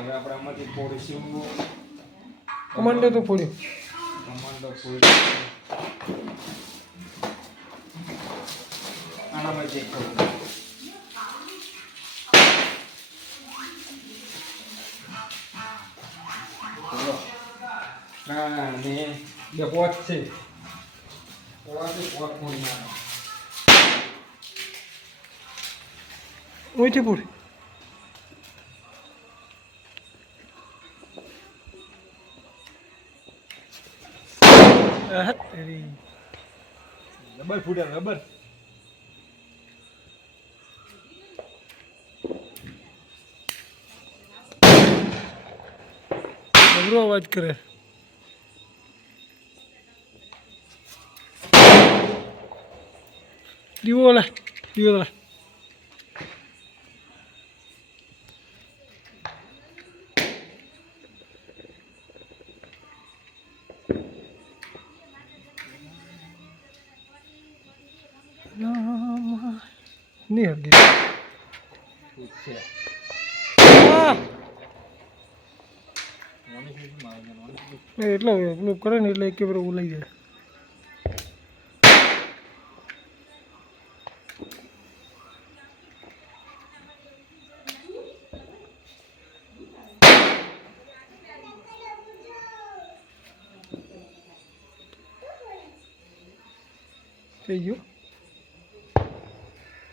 હવે આપણે આમાંથી ફોડીશું કમાન્ડો તો ફોડ્યો કમાન્ડો ફોડી આનામાં ચેક કરો બોલો. હા ને બે પોચ છે પોવાથી પોચ ફોડી નાખો. ઓઈથી ફોડ Rubber ફૂટે રબર જબરો અવાજ કરે દીવો લા દીવો લે નહીં હરગી એટલે પેલું કરે ને એટલે એક કે પેલું લઈ જાય. થઈ ગયું?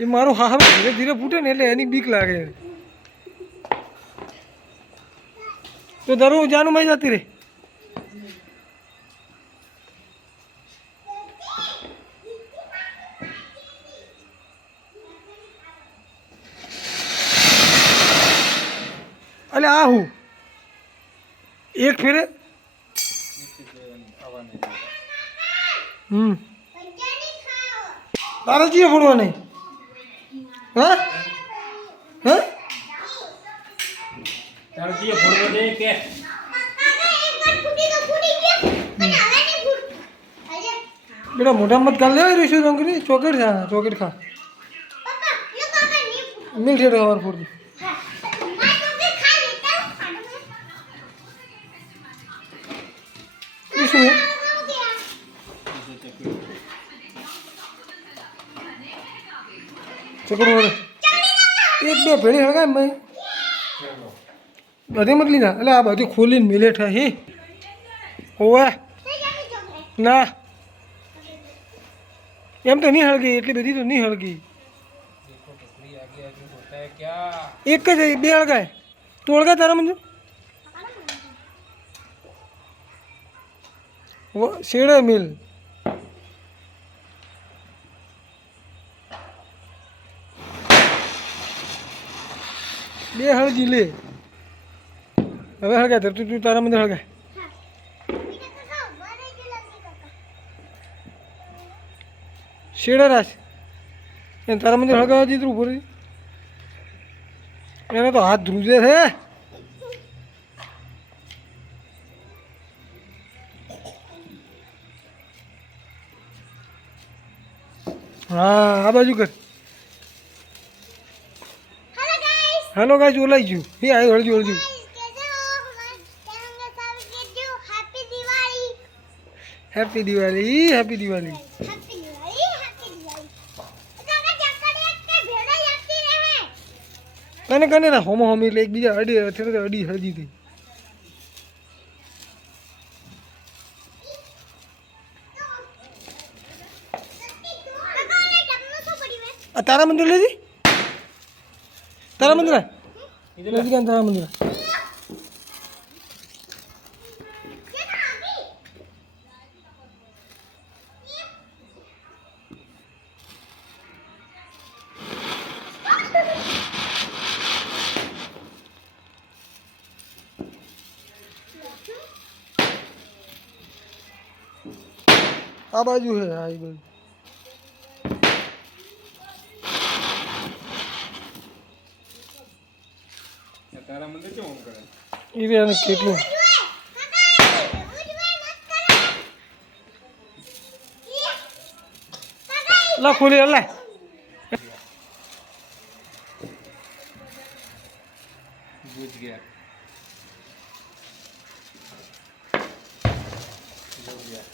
એ મારું હા હવે ધીરે ધીરે ફૂટે ને એટલે એની બીક લાગે. તો દરરોજ જાનું માં જતી રે? એટલે આ હું? એક ફેરે? હમ. પંજાની ખાઓ તારે ફોડવા નહીં હા હા તારે કીએ ફોડવો દે કે કાકા એક વાર ફૂટી તો ફૂટી ગયો પણ હવે નહીં ફૂટ અરે બેટા મોટા મત કાલ લેવાય રહીશું રંગની ચોકલેટ ખા ચોકલેટ ખા પપ્પા લો કાકા નહીં ફૂટ મિલ છે હવાર ફોડતી ચકડું વળે એક બે ભેળી હળગાય મેં બધી મત લીધા એટલે આ બધી ખોલીને મિલેટ હે હી હોવે ના એમ તો નહીં હળગી એટલી બધી તો નહીં હળગી એક જ બે હળગાય તું હળગાય તારા મંજુ શેડે મિલ હળગી લે હવે હળગાય તું તું તારા મંદિર હળગાય શેડા રાખ એને તારા મંદિર હળગાવા દીધું ઉપર એને તો હાથ ધ્રુજે છે હા આ બાજુ કર हेलो गाइस, बोला जी ये आए हो जी हो हैप्पी दिवाली हैप्पी दिवाली कने कने ना, होम होम ले, एक बीजा अडी थे थे अडी हरजी थी. तारा मंदिर ले जी? તારા મંદિર લેજી કાન તારા મંદિર આ બાજુ હે આ ઈ બાજુ તારા મંદિર કેમ કરે? ઈ રે અને કેટલું? લા ખોલી લા બુજ ગયા. બુજ ગયા.